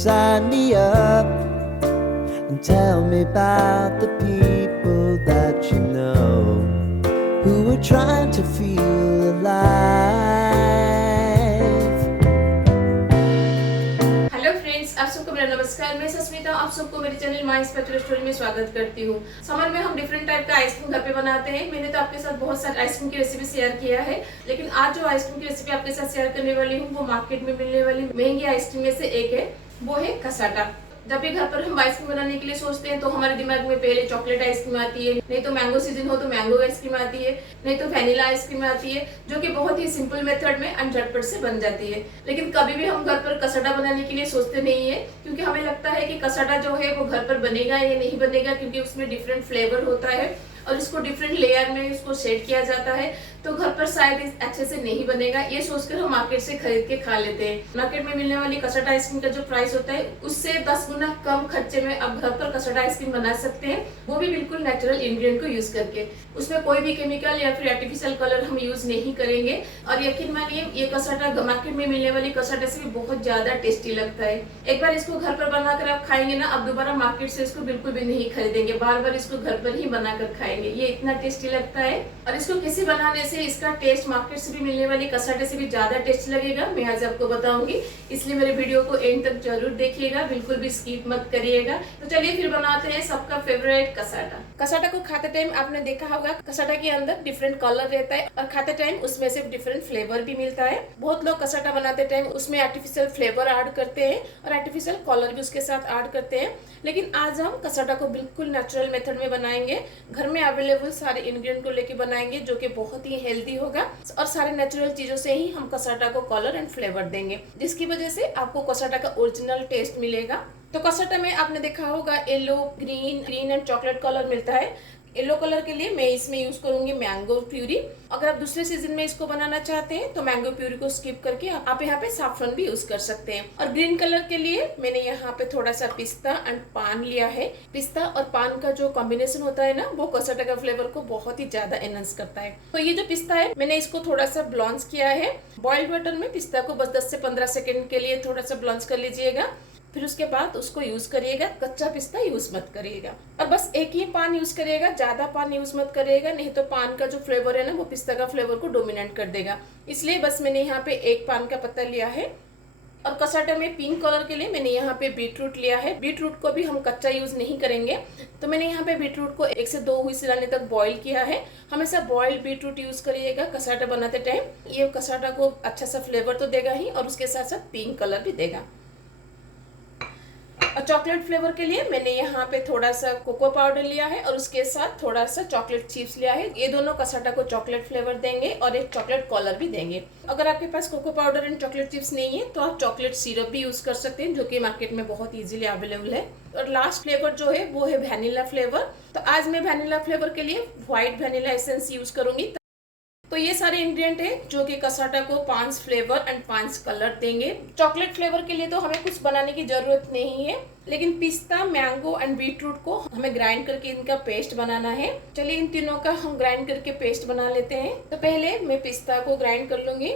sign me up and tell me about the people that you know who are trying to feel alive. Hello friends, आप सबको मेरा नमस्कार। मैं सस्मिता आप सबको मेरे चैनल माय स्पेशल स्टोरी में स्वागत करती हूँ। समर में हम डिफरेंट टाइप का आइसक्रीम घर पे बनाते हैं। मैंने तो आपके साथ बहुत सारे आइसक्रीम की रेसिपी शेयर किया है, लेकिन आज जो आइसक्रीम की रेसिपी आपके साथ शेयर करने वाली हूँ वो मार्केट में मिलने वाली महंगी आइसक्रीम में से एक है, वो है कसाटा। जब भी घर पर हम आइसक्रीम बनाने के लिए सोचते हैं तो हमारे दिमाग में पहले चॉकलेट आइसक्रीम आती है, नहीं तो मैंगो सीजन हो तो मैंगो आइसक्रीम आती है, नहीं तो वैनिला आइसक्रीम आती है, जो कि बहुत ही सिंपल मेथड में और झटपट से बन जाती है। लेकिन कभी भी हम घर पर कसाटा बनाने के लिए सोचते नहीं है, क्योंकि हमें लगता है कि कसाटा जो है वो घर पर बनेगा या नहीं बनेगा, क्योंकि उसमें डिफरेंट फ्लेवर होता है और इसको डिफरेंट लेयर में इसको सेट किया जाता है, तो घर पर शायद अच्छे से नहीं बनेगा। ये सोचकर हम मार्केट से खरीद के खा लेते हैं। मार्केट में मिलने वाली कसाटा आइसक्रीम का जो प्राइस होता है उससे 10 गुना कम खर्चे में आप घर पर कसाटा आइसक्रीम बना सकते हैं, वो भी बिल्कुल नेचुरल इंग्रेडिएंट को यूज करके। उसमें कोई भी केमिकल या फिर आर्टिफिशियल कलर हम यूज नहीं करेंगे। और यकीन मानिए ये कसाटा मार्केट में मिलने वाली कसाटा से भी बहुत ज्यादा टेस्टी लगता है। एक बार इसको घर पर बनाकर आप खाएंगे ना, आप दोबारा मार्केट से इसको बिल्कुल भी नहीं खरीदेंगे, बार बार इसको घर पर ही बनाकर खाएंगे। ये इतना टेस्टी लगता है और इसको किसी बनाने से इसका टेस्ट मार्केट से भी मिलने वाली कसाटे से भी ज्यादा टेस्टी लगेगा, मैं आज आपको बताऊंगी। इसलिए मेरे वीडियो को एंड तक जरूर देखिएगा, बिल्कुल भी स्किप मत करिएगा। तो चलिए फिर बनाते हैं सबका फेवरेट कसाटा। कसाटा को खाते टाइम आपने देखा होगा कसाटा के अंदर डिफरेंट कलर रहता है और खाते टाइम उसमें से डिफरेंट फ्लेवर भी मिलता है। बहुत लोग कसाटा बनाते टाइम उसमें आर्टिफिशियल फ्लेवर ऐड करते हैं और आर्टिफिशियल कलर भी उसके साथ ऐड करते हैं, लेकिन आज हम कसाटा को बिल्कुल नेचुरल मेथड में बनाएंगे। घर में अवेलेबल सारे इंग्रेडिएंट को लेके बनाएंगे, जो कि बहुत ही हेल्दी होगा और सारे नेचुरल चीजों से ही हम कसाटा को कलर एंड फ्लेवर देंगे, जिसकी वजह से आपको कसाटा का ओरिजिनल टेस्ट मिलेगा। तो कसाटा में आपने देखा होगा yellow, green and chocolate colour मिलता है। येलो कलर के लिए मैं इसमें यूज करूंगी मैंगो प्यूरी। अगर आप दूसरे सीजन में इसको बनाना चाहते हैं तो मैंगो प्यूरी को स्किप करके आप यहाँ पे सैफरन भी यूज कर सकते हैं। और ग्रीन कलर के लिए मैंने यहाँ पे थोड़ा सा पिस्ता एंड पान लिया है। पिस्ता और पान का जो कॉम्बिनेशन होता है ना, वो कसाटा का फ्लेवर को बहुत ही ज्यादा एनहांस करता है। तो ये जो पिस्ता है मैंने इसको थोड़ा सा ब्लॉन्च किया है। बॉइल्ड वाटर में पिस्ता को बस 10 से 15 सेकेंड के लिए थोड़ा सा ब्लॉन्च कर लीजिएगा, फिर उसके बाद उसको यूज करिएगा। कच्चा पिस्ता यूज मत करिएगा और बस एक ही पान यूज करिएगा, ज्यादा पान यूज मत करिएगा, नहीं तो पान का जो फ्लेवर है ना वो पिस्ता का फ्लेवर को डोमिनेट कर देगा। इसलिए बस मैंने यहाँ पे एक पान का पत्ता लिया है। और कसाटा में पिंक कलर के लिए मैंने यहाँ पे बीटरूट लिया है। बीटरूट को भी हम कच्चा यूज नहीं करेंगे, तो मैंने यहाँ पे बीटरूट को 1 से 2 व्हिसल आने तक बॉईल किया है। हमेशा बॉइल्ड बीटरूट यूज करिएगा कसाटा बनाते टाइम। ये कसाटा को अच्छा सा फ्लेवर तो देगा ही और उसके साथ साथ पिंक कलर भी देगा। और चॉकलेट फ्लेवर के लिए मैंने यहाँ पे थोड़ा सा कोको पाउडर लिया है और उसके साथ थोड़ा सा चॉकलेट चिप्स लिया है। ये दोनों कसाटा को चॉकलेट फ्लेवर देंगे और एक चॉकलेट कलर भी देंगे। अगर आपके पास cocoa powder and chocolate chips नहीं है तो आप चॉकलेट सिरप भी यूज कर सकते हैं, जो कि मार्केट में बहुत इजीली अवेलेबल है। और लास्ट फ्लेवर जो है वो है वैनिला फ्लेवर। तो आज मैं वैनिला फ्लेवर के लिए व्हाइट वैनिला एसेंस यूज करूंगी। तो ये सारे इंग्रेडिएंट है जो कि कसाटा को 5 फ्लेवर एंड 5 कलर देंगे। चॉकलेट फ्लेवर के लिए तो हमें कुछ बनाने की जरूरत नहीं है, लेकिन पिस्ता, मैंगो एंड बीटरूट को हमें ग्राइंड करके इनका पेस्ट बनाना है। चलिए इन तीनों का हम ग्राइंड करके पेस्ट बना लेते हैं। तो पहले मैं पिस्ता को ग्राइंड कर लूंगी।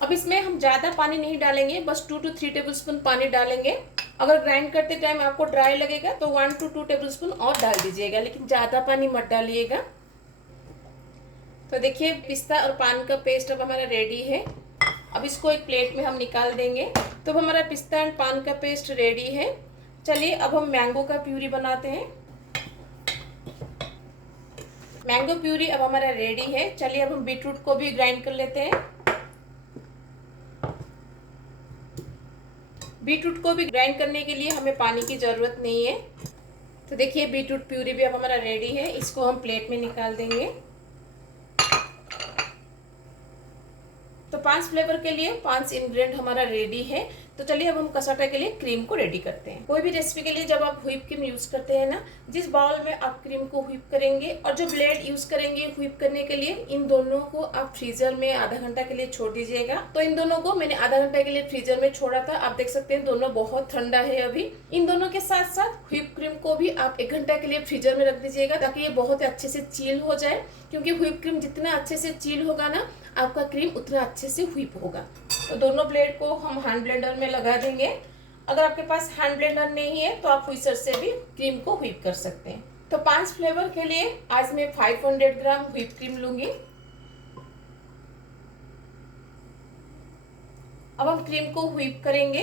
अब इसमें हम ज्यादा पानी नहीं डालेंगे, बस 2 to 3 टेबलस्पून पानी डालेंगे। अगर ग्राइंड करते टाइम आपको ड्राई लगेगा तो 1 to 2 टेबलस्पून और डाल दीजिएगा, लेकिन ज्यादा पानी मत डालिएगा। तो देखिए पिस्ता और पान का पेस्ट अब हमारा रेडी है। अब इसको एक प्लेट में हम निकाल देंगे। तो अब हमारा पिस्ता एंड पान का पेस्ट रेडी है। चलिए अब हम मैंगो का प्यूरी बनाते हैं। मैंगो प्यूरी अब हमारा रेडी है। चलिए अब हम बीटरूट को भी ग्राइंड कर लेते हैं। बीटरूट को भी ग्राइंड करने के लिए हमें पानी की जरूरत नहीं है। तो देखिए बीटरूट प्यूरी भी अब हमारा रेडी है। इसको हम प्लेट में निकाल देंगे। तो 5 फ्लेवर के लिए 5 इंग्रेडिएंट हमारा रेडी है। तो चलिए अब हम कसाटा के लिए क्रीम को रेडी करते हैं। कोई भी रेसिपी के लिए जब आप व्हिप क्रीम यूज करते हैं ना, जिस बाउल में आप क्रीम को व्हिप करेंगे और जो ब्लेड यूज करेंगे व्हिप करने के लिए, इन दोनों को आप फ्रीजर में आधा घंटा के लिए छोड़ दीजिएगा। तो इन दोनों को मैंने आधा घंटा के लिए फ्रीजर में छोड़ा था। आप देख सकते हैं दोनों बहुत ठंडा है अभी। इन दोनों के साथ साथ व्हिप क्रीम को भी आप 1 घंटा के लिए फ्रीजर में रख दीजिएगा, ताकि ये बहुत अच्छे से चिल हो जाए। क्योंकि व्हिप क्रीम जितना अच्छे से चिल होगा ना, आपका क्रीम उतना अच्छे से व्हिप होगा। तो दोनों ब्लेड को हम हैंड ब्लेंडर में लगा देंगे। अगर आपके पास हैंड ब्लेंडर नहीं है तो आप व्हिसर से भी क्रीम को व्हिप कर सकते हैं। तो 5 फ्लेवर के लिए आज मैं 500 ग्राम व्हिप क्रीम लूंगी। अब हम क्रीम को व्हिप करेंगे।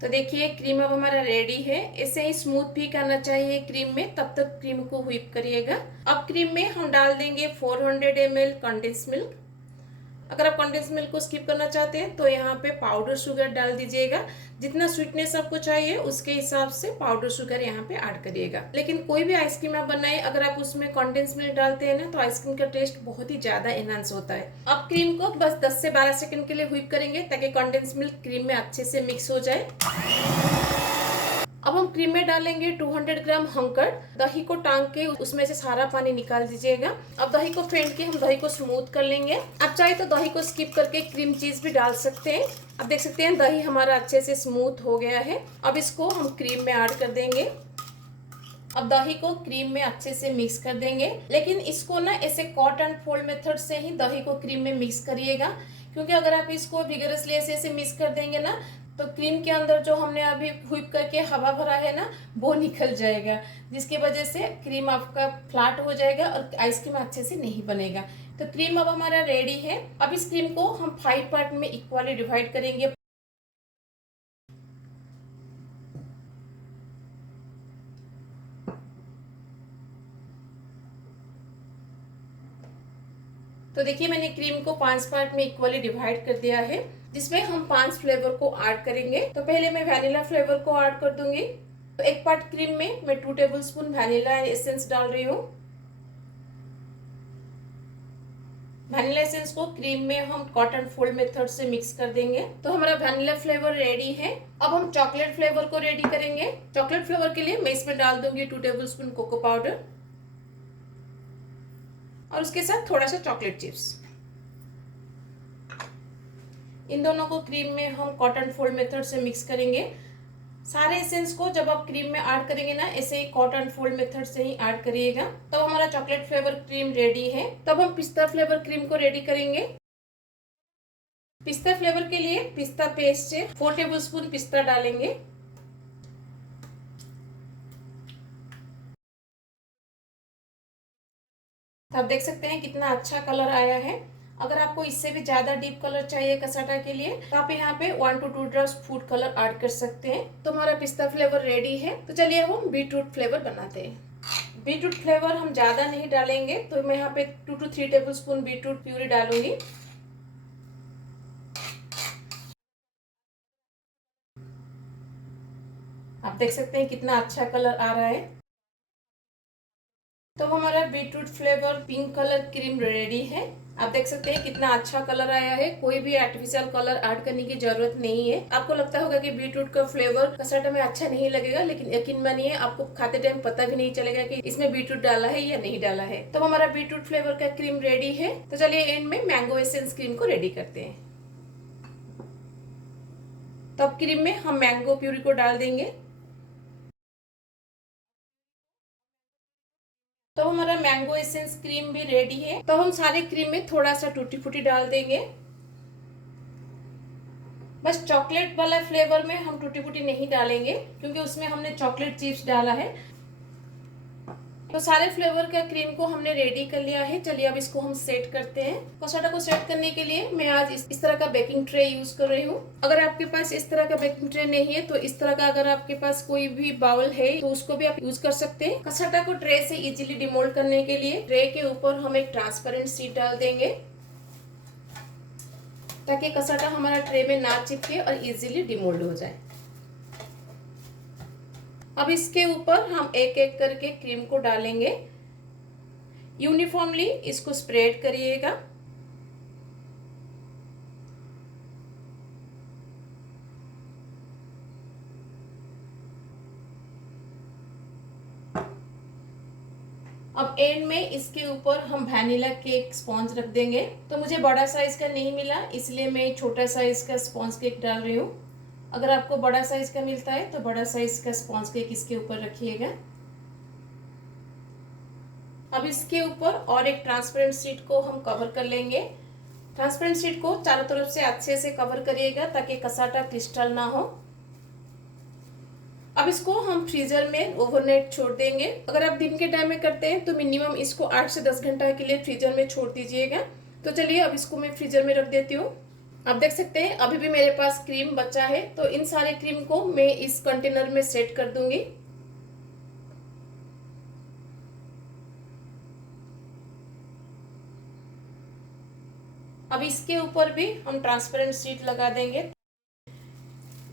तो देखिए क्रीम अब हमारा रेडी है। इसे ही स्मूथ भी करना चाहिए क्रीम में, तब तक क्रीम को व्हिप करिएगा। अब क्रीम में हम डाल देंगे 400 ml कंडेंस मिल्क। अगर आप कंडेंस मिल्क को स्किप करना चाहते हैं तो यहाँ पे पाउडर शुगर डाल दीजिएगा। जितना स्वीटनेस आपको चाहिए उसके हिसाब से पाउडर शुगर यहाँ पे ऐड करिएगा। लेकिन कोई भी आइसक्रीम आप बनाए, अगर आप उसमें कंडेंस मिल्क डालते हैं ना, तो आइसक्रीम का टेस्ट बहुत ही ज्यादा एनहांस होता है। अब क्रीम को बस 10 से 12 सेकंड के लिए व्हिप करेंगे ताकि कंडेंस मिल्क क्रीम में अच्छे से मिक्स हो जाए। अब हम क्रीम में डालेंगे 200 ग्राम हंकड़। दही को टांग के उसमें से सारा पानी निकाल दीजिएगा। अब दही को फेंट के हम दही को स्मूथ कर लेंगे। आप चाहे तो दही को स्किप करके क्रीम चीज भी डाल सकते हैं। अब देख सकते हैं दही हमारा अच्छे से स्मूथ हो गया है। अब इसको हम क्रीम में ऐड कर देंगे। अब दही को क्रीम में अच्छे से मिक्स कर देंगे, लेकिन इसको ना ऐसे कट एंड फोल्ड मेथड से ही दही को क्रीम में मिक्स करिएगा, क्योंकि अगर आप इसको विगरसली ऐसे मिक्स कर देंगे ना तो क्रीम के अंदर जो हमने अभी व्हिप करके हवा भरा है ना, वो निकल जाएगा, जिसकी वजह से क्रीम आपका फ्लैट हो जाएगा और आइसक्रीम अच्छे से नहीं बनेगा। तो क्रीम अब हमारा रेडी है। अब इस क्रीम को हम 5 पार्ट में इक्वली डिवाइड करेंगे। तो देखिए मैंने क्रीम को 5 पार्ट में इक्वली डिवाइड कर दिया है, जिसमें हम 5 फ्लेवर को ऐड करेंगे। तो पहले मैं वैनिला फ्लेवर को ऐड कर दूंगी। तो 1 पार्ट क्रीम में मैं 2 टेबलस्पून वैनिला एसेंस डाल रही हूँ। वैनिला एसेंस को क्रीम में हम कट एंड फोल्ड मेथड से मिक्स कर देंगे। तो हमारा वैनिला फ्लेवर रेडी है। अब हम चॉकलेट फ्लेवर को रेडी करेंगे। चॉकलेट फ्लेवर के लिए मैं इसमें डाल दूंगी 2 टेबलस्पून कोको पाउडर और उसके साथ थोड़ा सा चॉकलेट चिप्स। इन दोनों को क्रीम में हम कट एंड फोल्ड मेथड से मिक्स करेंगे। सारे एसेंस को जब आप क्रीम में ऐड करेंगे ना, ऐसे ही कट एंड फोल्ड मेथड से ही ऐड करिएगा। तो हमारा चॉकलेट फ्लेवर क्रीम रेडी है। तब हम पिस्ता फ्लेवर क्रीम को रेडी करेंगे। पिस्ता फ्लेवर के लिए पिस्ता पेस्ट से 4 टेबलस्पून पिस्ता डालेंगे। तो आप देख सकते हैं कितना अच्छा कलर आया है। अगर आपको इससे भी ज्यादा डीप कलर चाहिए कसाटा के लिए तो आप यहाँ पे 1 to 2 drops food colour add कर सकते हैं। तो हमारा पिस्ता फ्लेवर रेडी है। तो चलिए अब हम बीटरूट फ्लेवर बनाते हैं। बीटरूट फ्लेवर हम ज्यादा नहीं डालेंगे, तो मैं यहाँ पे 2 to 3 टेबलस्पून बीटरूट प्यूरी डालूंगी। आप देख सकते हैं कितना अच्छा कलर आ रहा है। तो हमारा beetroot flavour pink colour cream ready है। आप देख सकते हैं कितना अच्छा कलर आया है। कोई भी आर्टिफिशियल कलर ऐड करने की जरूरत नहीं है। आपको लगता होगा कि बीटरूट का फ्लेवर कसाटा में अच्छा नहीं लगेगा, लेकिन यकीन मानिए आपको खाते टाइम पता भी नहीं चलेगा कि इसमें बीटरूट डाला है या नहीं डाला है। तो हमारा बीटरूट फ्लेवर का क्रीम रेडी है। तो चलिए एंड में मैंगो एसेंस क्रीम को रेडी करते हैं। तो अब क्रीम में हम मैंगो प्यूरी को डाल देंगे। तो हमारा मैंगो एसेंस क्रीम भी रेडी है। तो हम सारे क्रीम में थोड़ा सा टूटी फूटी डाल देंगे। बस चॉकलेट वाला फ्लेवर में हम टूटी फूटी नहीं डालेंगे, क्योंकि उसमें हमने चॉकलेट चिप्स डाला है। तो सारे फ्लेवर का क्रीम को हमने रेडी कर लिया है। चलिए अब इसको हम सेट करते हैं। कसाटा को सेट करने के लिए मैं आज इस तरह का बेकिंग ट्रे यूज कर रही हूँ। अगर आपके पास इस तरह का बेकिंग ट्रे नहीं है तो इस तरह का अगर आपके पास कोई भी बाउल है तो उसको भी आप यूज कर सकते हैं। कसाटा को ट्रे से इजीली डिमोल्ड करने के लिए ट्रे के ऊपर हम एक ट्रांसपेरेंट शीट डाल देंगे, ताकि कसाटा हमारा ट्रे में ना चिपके और इजीली डिमोल्ड हो जाए। अब इसके ऊपर हम एक एक करके क्रीम को डालेंगे। यूनिफॉर्मली इसको स्प्रेड करिएगा। अब एंड में इसके ऊपर हम वैनिला केक स्पॉन्ज रख देंगे। तो मुझे बड़ा साइज का नहीं मिला, इसलिए मैं छोटा साइज का स्पॉन्ज केक डाल रही हूँ। अगर आपको बड़ा साइज का मिलता है तो बड़ा साइज का स्पॉन्ज केक इसके ऊपर रखिएगा। अब इसके ऊपर और एक ट्रांसपेरेंट शीट को हम कवर कर लेंगे। ट्रांसपेरेंट शीट को चारों तरफ से अच्छे से कवर करिएगा ताकि कसाटा क्रिस्टल ना हो। अब इसको हम फ्रीजर में ओवरनाइट छोड़ देंगे। अगर आप दिन के टाइम में करते हैं तो मिनिमम इसको 8 से 10 घंटा के लिए फ्रीजर में छोड़ दीजिएगा। तो चलिए अब इसको मैं फ्रीजर में रख देती हूँ। आप देख सकते हैं अभी भी मेरे पास क्रीम बचा है, तो इन सारे क्रीम को मैं इस कंटेनर में सेट कर दूंगी। अब इसके ऊपर भी हम ट्रांसपेरेंट शीट लगा देंगे।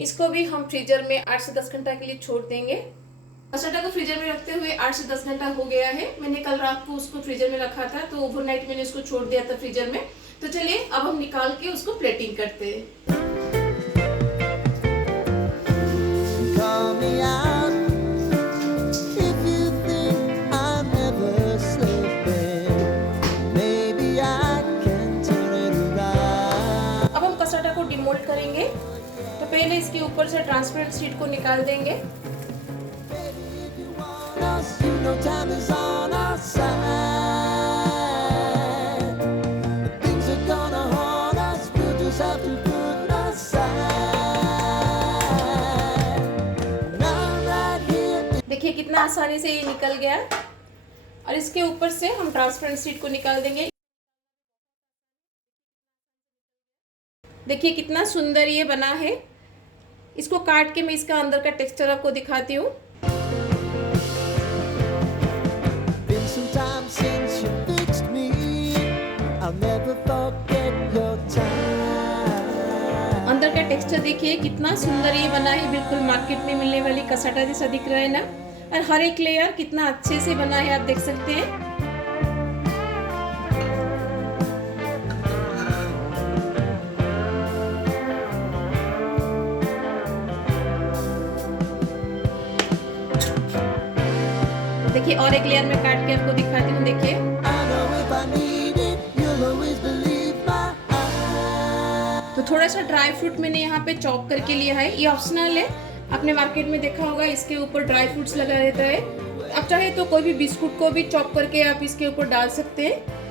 इसको भी हम फ्रीजर में 8 से 10 घंटा के लिए छोड़ देंगे। कसाटा को फ्रीजर में रखते हुए 8 से 10 घंटा हो गया है। मैंने कल रात को उसको फ्रीजर में रखा था, तो ओवरनाइट मैंने उसको छोड़ दिया था फ्रीजर में। तो चलिए अब हम निकाल के उसको प्लेटिंग करते हैं। Call me out if you think I'm never sleeping. Maybe I can turn it around. अब हम कसाटा को डिमोल्ड करेंगे। तो पहले इसके ऊपर से ट्रांसपेरेंट शीट को निकाल देंगे। You know time is on our side. Things are gonna haunt us. We'll just have to put aside. Now right here. देखिए कितना आसानी से ये निकल गया। और इसके ऊपर से हम ट्रांसपेरेंट शीट को निकाल देंगे। देखिए कितना सुंदर ये बना है। इसको काट के मैं इसका अंदर का टेक्सचर आपको दिखाती हूँ। Been some time since you fixed me. I'll never forget your time. अंदर का टेक्सचर देखिए कितना सुंदर ये बना है। बिल्कुल मार्केट में मिलने वाली कसाटा जैसा दिख रहा है ना। और हर एक लेयर कितना अच्छे से बना है, आप देख सकते हैं। देखिए और एक लेयर में काट के आपको दिखाती हूँ। देखिए I know if I need it, you'll always believe my eyes. तो थोड़ा सा ड्राई फ्रूट मैंने यहाँ पे चॉप करके लिया है। ये ऑप्शनल है। आपने मार्केट में देखा होगा इसके ऊपर ड्राई फ्रूट्स लगा रहता है। आप चाहे तो कोई भी बिस्कुट को भी चॉप करके आप इसके ऊपर डाल सकते हैं।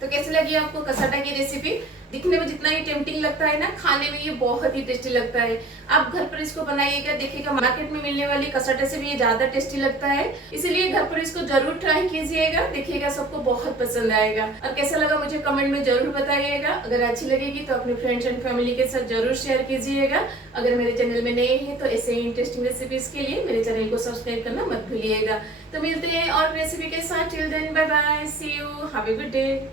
तो कैसी लगी आपको कसाटा की रेसिपी? दिखने में जितना ही टेम्पटिंग लगता है ना, खाने में ये बहुत ही टेस्टी लगता है। आप घर पर इसको बनाइएगा, देखिएगा मार्केट में मिलने वाली कसाटा से भी ये ज्यादा टेस्टी लगता है। इसीलिए घर पर इसको जरूर ट्राई कीजिएगा, देखिएगा सबको बहुत पसंद आएगा। और कैसा लगा मुझे कमेंट में जरूर बताइएगा। अगर अच्छी लगेगी तो अपने फ्रेंड्स एंड फैमिली के साथ जरूर शेयर कीजिएगा। अगर मेरे चैनल में नए हैं तो ऐसे ही इंटरेस्टिंग रेसिपीज के लिए मेरे चैनल को सब्सक्राइब करना मत भूलिएगा। तो मिलते हैं और रेसिपी के साथ। Till then bye bye, see you, have a good day.